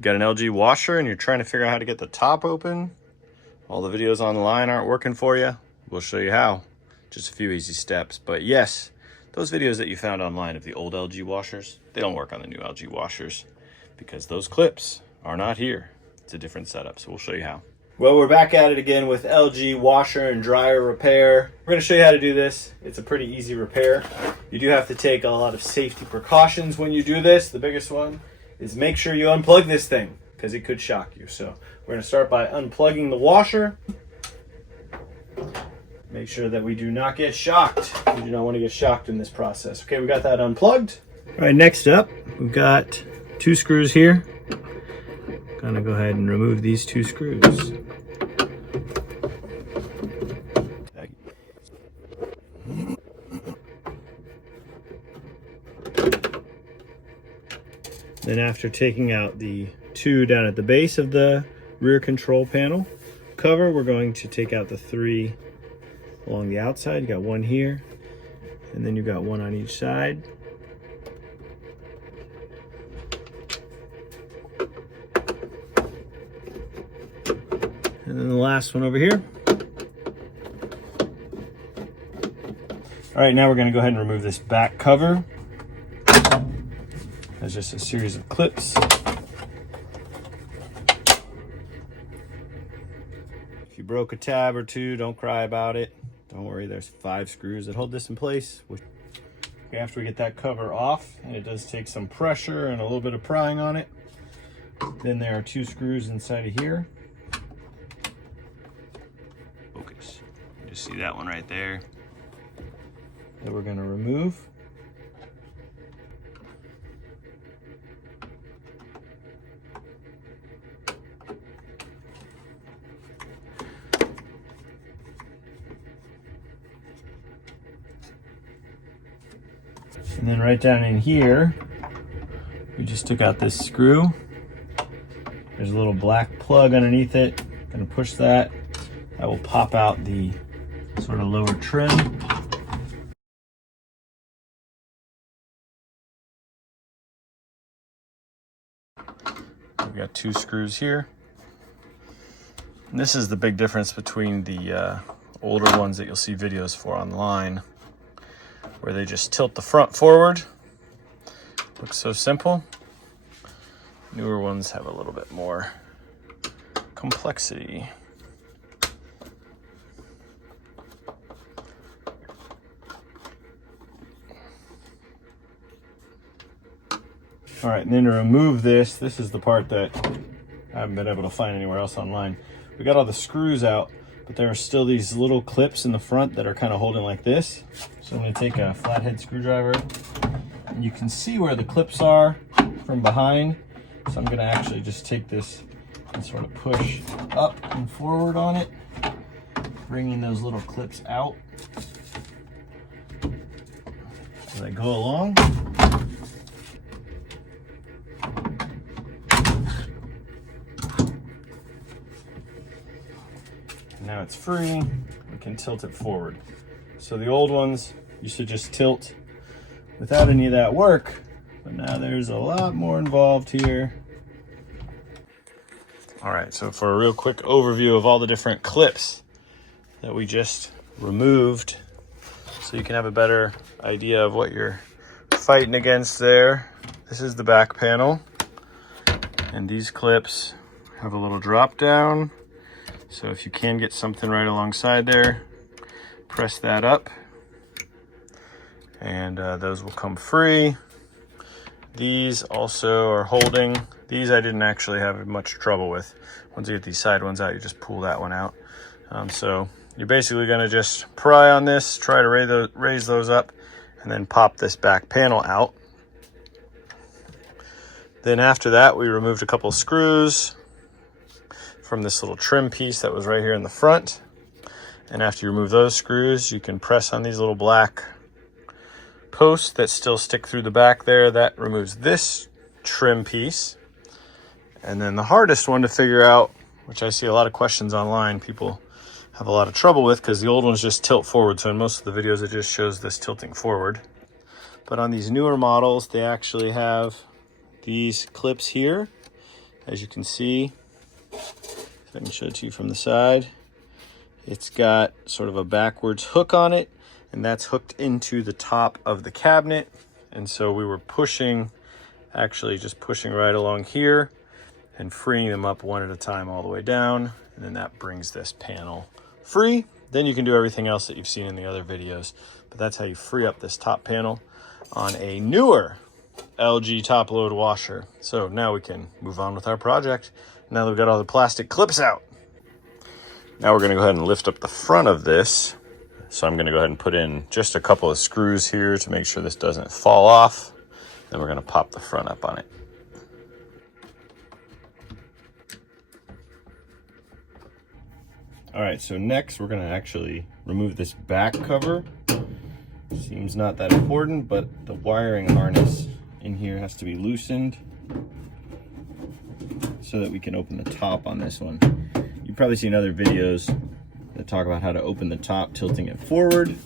You got an LG washer and you're trying to figure out how to get the top open? All the videos online aren't working for you? We'll show you how. Just a few easy steps. But yes, those videos that you found online of the old LG washers, they don't work on the new LG washers because those clips are not here. It's a different setup, so we'll show you how. Well, we're back at it again with LG washer and dryer repair. We're going to show you how to do this. It's a pretty easy repair. You do have to take a lot of safety precautions when you do this. The biggest one is make sure you unplug this thing because it could shock you. So we're going to start by unplugging the washer. Make sure that we do not get shocked. We do not want to get shocked in this process. Okay, we got that unplugged. All right, next up, we've got 2 screws here. Gonna go ahead and remove these 2 screws. Then after taking out the 2 down at the base of the rear control panel cover, we're going to take out the 3 along the outside. You got 1 here, and then you got 1 on each side. And then the last one over here. All right, now we're gonna go ahead and remove this back cover. There's just a series of clips. If you broke a tab or 2, don't cry about it. Don't worry, there's 5 screws that hold this in place. After we get that cover off, and it does take some pressure and a little bit of prying on it, then there are 2 screws inside of here. Focus. You just see that one right there that we're gonna remove. And then right down in here, we just took out this screw. There's a little black plug underneath it. Gonna push that. That will pop out the sort of lower trim. We've got 2 screws here. And this is the big difference between the older ones that you'll see videos for online, where they just tilt the front forward. Looks so simple. Newer ones have a little bit more complexity. All right, and then to remove this, this is the part that I haven't been able to find anywhere else online. We got all the screws out, but there are still these little clips in the front that are kind of holding like this. So I'm gonna take a flathead screwdriver, and you can see where the clips are from behind. So I'm gonna actually just take this and sort of push up and forward on it, bringing those little clips out as I go along. Now it's free, we can tilt it forward. So the old ones used to just tilt without any of that work, but now there's a lot more involved here. All right, so for a real quick overview of all the different clips that we just removed, so you can have a better idea of what you're fighting against there. This is the back panel, and these clips have a little drop down. So if you can get something right alongside there, press that up, and those will come free. These also are holding. These I didn't actually have much trouble with. Once you get these side ones out, you just pull that one out. So you're basically gonna just pry on this, try to raise those up, and then pop this back panel out. Then after that, we removed a couple screws from this little trim piece that was right here in the front. And after you remove those screws, you can press on these little black posts that still stick through the back there. That removes this trim piece. And then the hardest one to figure out, which I see a lot of questions online, people have a lot of trouble with because the old ones just tilt forward. So in most of the videos, it just shows this tilting forward. But on these newer models, they actually have these clips here. as you can see, if I can show it to you from the side, it's got sort of a backwards hook on it, and that's hooked into the top of the cabinet. And so we were pushing, actually just pushing right along here and freeing them up one at a time all the way down. And then that brings this panel free. Then you can do everything else that you've seen in the other videos. But that's how you free up this top panel on a newer LG top load washer. So now we can move on with our project. Now that we've got all the plastic clips out. Now we're gonna go ahead and lift up the front of this. So I'm gonna go ahead and put in just a couple of screws here to make sure this doesn't fall off. Then we're gonna pop the front up on it. All right, so next we're gonna actually remove this back cover. Seems not that important, but the wiring harness in here has to be loosened so that we can open the top on this one. You've probably seen other videos that talk about how to open the top, tilting it forward.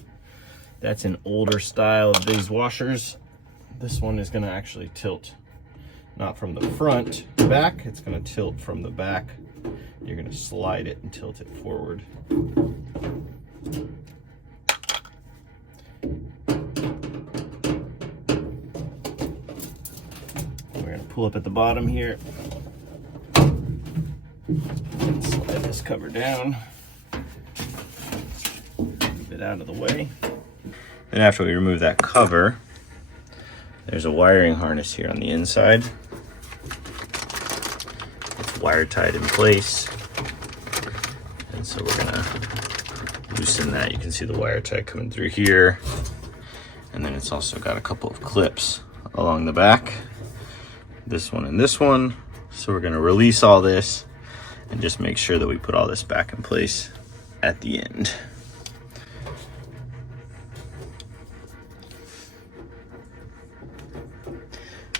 That's an older style of these washers. This one is gonna actually tilt, not from the front back, it's gonna tilt from the back. You're gonna slide it and tilt it forward. We're gonna pull up at the bottom here. Slide this cover down. Move it out of the way. Then after we remove that cover, there's a wiring harness here on the inside. It's wire tied in place. And so we're gonna loosen that. You can see the wire tie coming through here. And then it's also got a couple of clips along the back. This one and this one. So we're gonna release all this and just make sure that we put all this back in place at the end.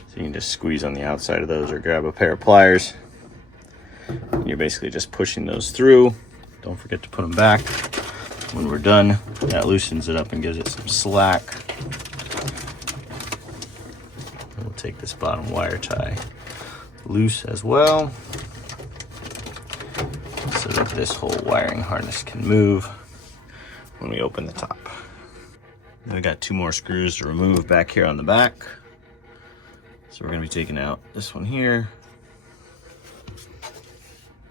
So you can just squeeze on the outside of those or grab a pair of pliers. And you're basically just pushing those through. Don't forget to put them back. When we're done, that loosens it up and gives it some slack. We'll take this bottom wire tie loose as well, so that this whole wiring harness can move when we open the top. Then we got two more screws to remove back here on the back. So we're gonna be taking out this one here,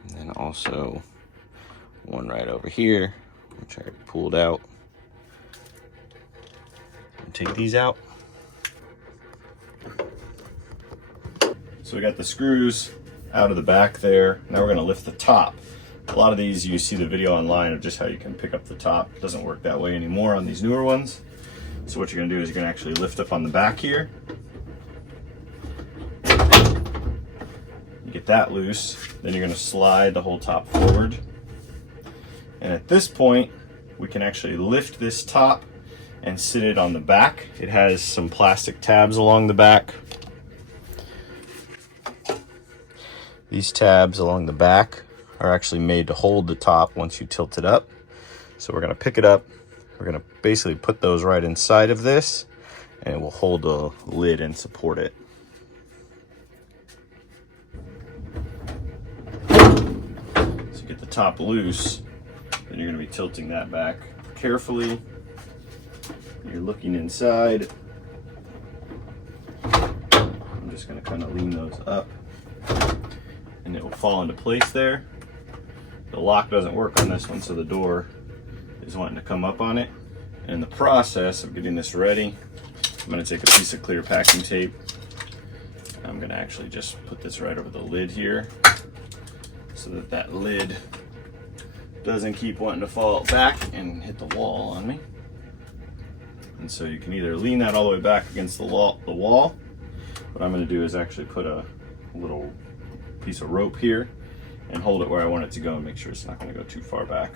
and then also one right over here, which I already pulled out. And take these out. So we got the screws out of the back there. Now we're gonna lift the top. A lot of these, you see the video online of just how you can pick up the top. It doesn't work that way anymore on these newer ones. So what you're gonna do is you're gonna actually lift up on the back here. You get that loose, then you're gonna slide the whole top forward. And at this point, we can actually lift this top and sit it on the back. It has some plastic tabs along the back. These tabs along the back are actually made to hold the top once you tilt it up. So we're gonna pick it up. We're gonna basically put those right inside of this, and it will hold the lid and support it. So get the top loose, then you're gonna be tilting that back carefully. You're looking inside. I'm just gonna kind of lean those up, and it will fall into place there. The lock doesn't work on this one, so the door is wanting to come up on it. And in the process of getting this ready, I'm gonna take a piece of clear packing tape. I'm gonna actually just put this right over the lid here so that that lid doesn't keep wanting to fall back and hit the wall on me. And so you can either lean that all the way back against the wall. What I'm gonna do is actually put a little piece of rope here and hold it where I want it to go and make sure it's not going to go too far back.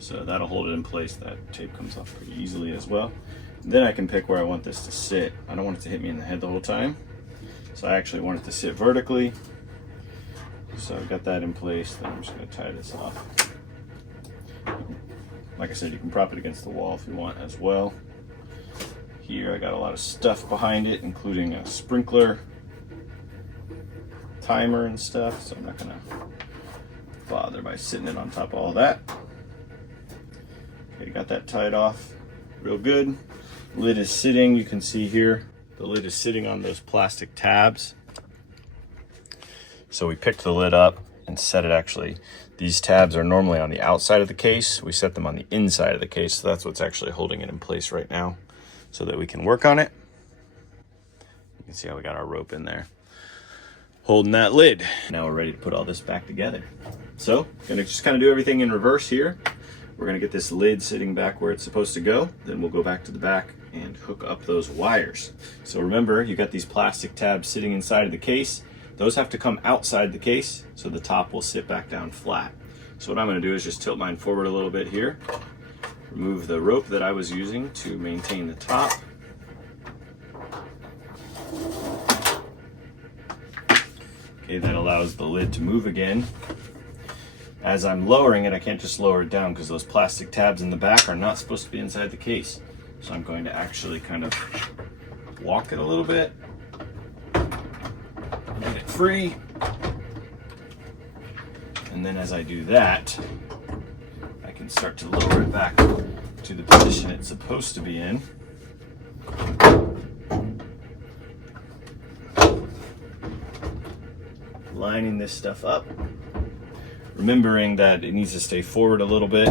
So that'll hold it in place. That tape comes off pretty easily as well. And then I can pick where I want this to sit. I don't want it to hit me in the head the whole time. So I actually want it to sit vertically. So I've got that in place. Then I'm just going to tie this off. Like I said, you can prop it against the wall if you want as well. Here I got a lot of stuff behind it, including a sprinkler timer and stuff, so I'm not gonna bother by sitting it on top of all that. Okay, got that tied off real good. Lid is sitting, you can see here, the lid is sitting on those plastic tabs. So we picked the lid up and set it actually. These tabs are normally on the outside of the case. We set them on the inside of the case, so that's what's actually holding it in place right now so that we can work on it. You can see how we got our rope in there, holding that lid. Now we're ready to put all this back together. So, gonna just kind of do everything in reverse here. We're gonna get this lid sitting back where it's supposed to go. Then we'll go back to the back and hook up those wires. So remember, you got these plastic tabs sitting inside of the case. Those have to come outside the case, so the top will sit back down flat. So what I'm gonna do is just tilt mine forward a little bit here, remove the rope that I was using to maintain the top. Okay, that allows the lid to move again. As I'm lowering it, I can't just lower it down because those plastic tabs in the back are not supposed to be inside the case. So I'm going to actually kind of walk it a little bit, get it free. And then as I do that, I can start to lower it back to the position it's supposed to be in. Lining this stuff up, remembering that it needs to stay forward a little bit.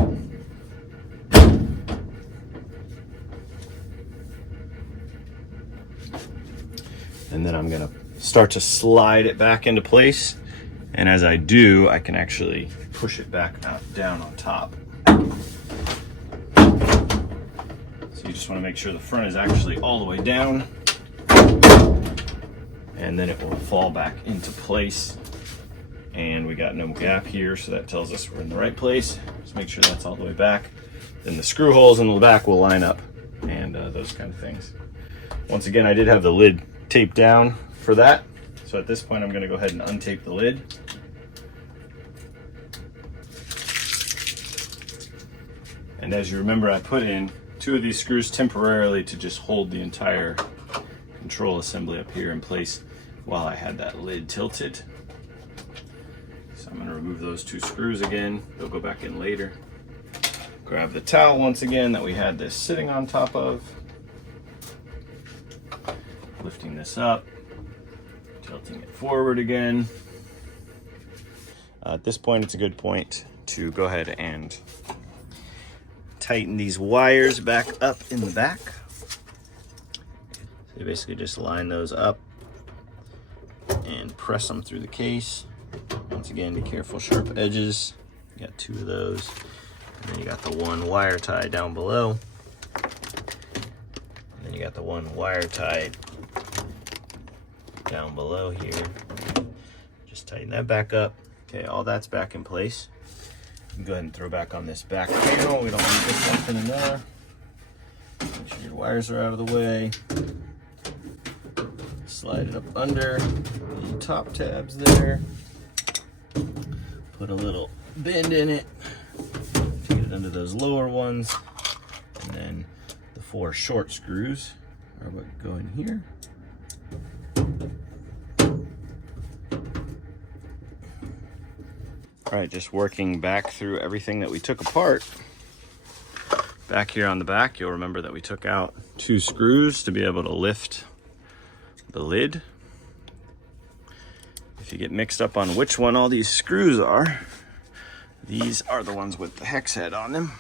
And then I'm gonna start to slide it back into place. And as I do, I can actually push it back down on top. So you just wanna make sure the front is actually all the way down. And then it will fall back into place. And we got no gap here, so that tells us we're in the right place. Just make sure that's all the way back. Then the screw holes in the back will line up and those kind of things. Once again, I did have the lid taped down for that. So at this point, I'm gonna go ahead and untape the lid. And as you remember, I put in 2 of these screws temporarily to just hold the entire control assembly up here in place while I had that lid tilted. So I'm going to remove those 2 screws again. They'll go back in later. Grab the towel once again that we had this sitting on top of. Lifting this up, tilting it forward again. At this point, it's a good point to go ahead and tighten these wires back up in the back. So you basically just line those up and press them through the case. Once again, be careful, sharp edges. You got 2 of those. And then you got the 1 wire tie down below. And then you got the 1 wire tie down below here. Just tighten that back up. Okay, all that's back in place. You can go ahead and throw back on this back panel. We don't need this stuff anymore. Make sure your wires are out of the way. Slide it up under the top tabs there. Put a little bend in it to get it under those lower ones. And then the 4 short screws are what go in here. All right, just working back through everything that we took apart. Back here on the back, you'll remember that we took out 2 screws to be able to lift the lid. If you get mixed up on which one all these screws are, these are the ones with the hex head on them.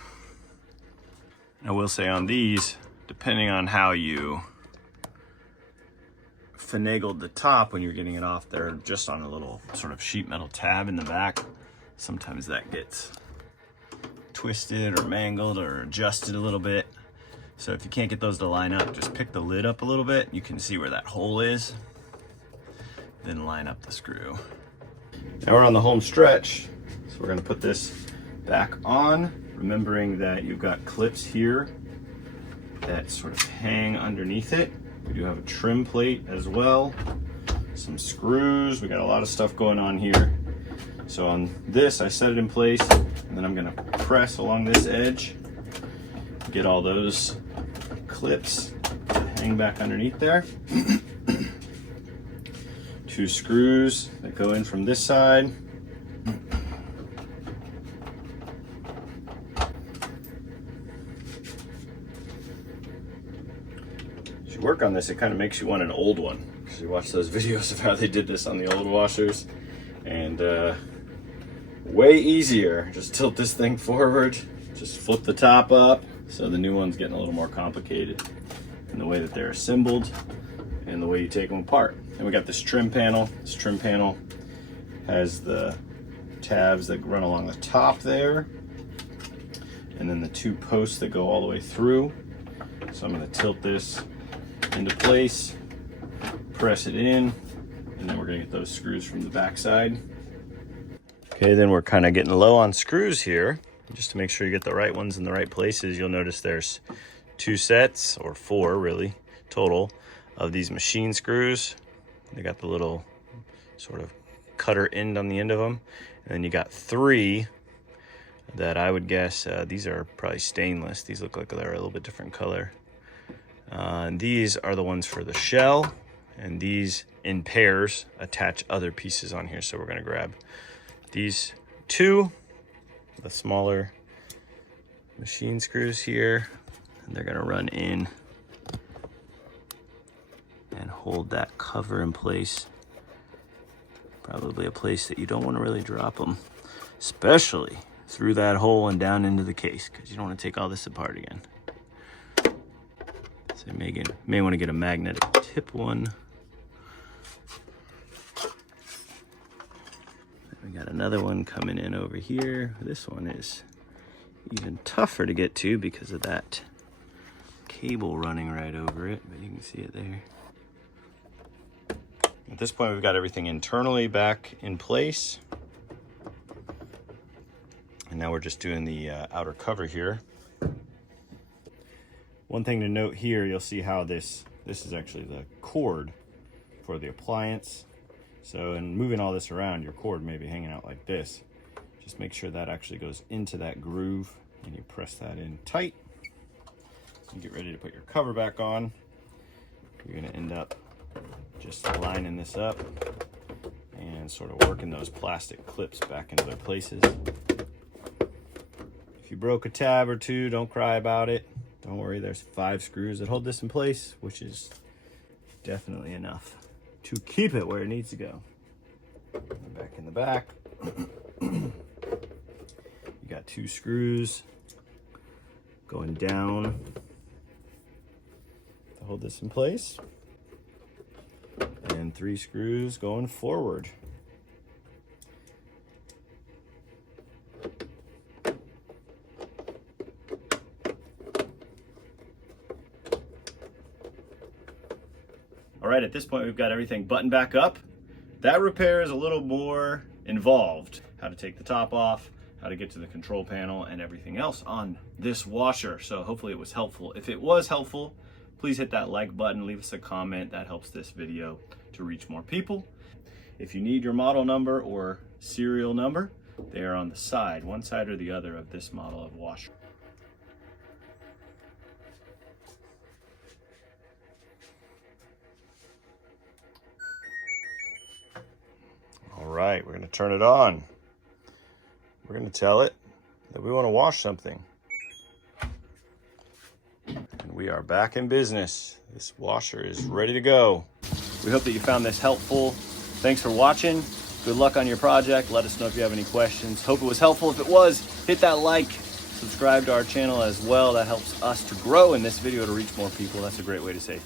I will say on these, depending on how you finagled the top when you're getting it off, they're just on a little sort of sheet metal tab in the back. Sometimes that gets twisted or mangled or adjusted a little bit. So if you can't get those to line up, just pick the lid up a little bit. You can see where that hole is. Then line up the screw. Now we're on the home stretch. So we're gonna put this back on, remembering that you've got clips here that sort of hang underneath it. We do have a trim plate as well, some screws. We got a lot of stuff going on here. So on this, I set it in place, and then I'm gonna press along this edge, get all those clips to hang back underneath there. 2 2 screws that go in from this side. As you work on this, it kind of makes you want an old one. Because you watch those videos of how they did this on the old washers, and way easier. Just tilt this thing forward, just flip the top up. So the new one's getting a little more complicated in the way that they're assembled and the way you take them apart. And we got this trim panel. This trim panel has the tabs that run along the top there, and then the 2 posts that go all the way through. So I'm going to tilt this into place, press it in, and then we're going to get those screws from the back side. Okay, then we're kind of getting low on screws here. Just to make sure you get the right ones in the right places, you'll notice there's 2 sets, or 4 really, total, of these machine screws. They got the little sort of cutter end on the end of them. And then you got 3 that I would guess, these are probably stainless. These look like they're a little bit different color. And these are the ones for the shell. And these, in pairs, attach other pieces on here. So we're gonna grab these 2, the smaller machine screws here, and they're gonna run in and hold that cover in place. Probably a place that you don't want to really drop them, especially through that hole and down into the case, because you don't want to take all this apart again. So you may want to get a magnetic tip one. We got another one coming in over here. This one is even tougher to get to because of that cable running right over it, but you can see it there. At this point, we've got everything internally back in place. And now we're just doing the outer cover here. One thing to note here, you'll see how this is actually the cord for the appliance. So in moving all this around, your cord may be hanging out like this. Just make sure that actually goes into that groove, and you press that in tight. You get ready to put your cover back on. You're gonna end up just lining this up and sort of working those plastic clips back into their places. If you broke a tab or 2, don't cry about it. Don't worry, there's 5 screws that hold this in place, which is definitely enough to keep it where it needs to go. Back in the back, you got 2 screws going down to hold this in place, and 3 screws going forward. All right, at this point, we've got everything buttoned back up. That repair is a little more involved. How to take the top off, how to get to the control panel, and everything else on this washer. So hopefully it was helpful. If it was helpful, please hit that like button, leave us a comment. That helps this video to reach more people. If you need your model number or serial number, they are on the side, one side or the other of this model of washer. All right, we're gonna turn it on. We're gonna tell it that we wanna wash something. And we are back in business. This washer is ready to go. We hope that you found this helpful. Thanks for watching. Good luck on your project. Let us know if you have any questions. Hope it was helpful. If it was, hit that like, subscribe to our channel as well. That helps us to grow in this video to reach more people. That's a great way to say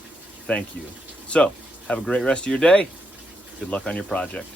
thank you. So, have a great rest of your day. Good luck on your project.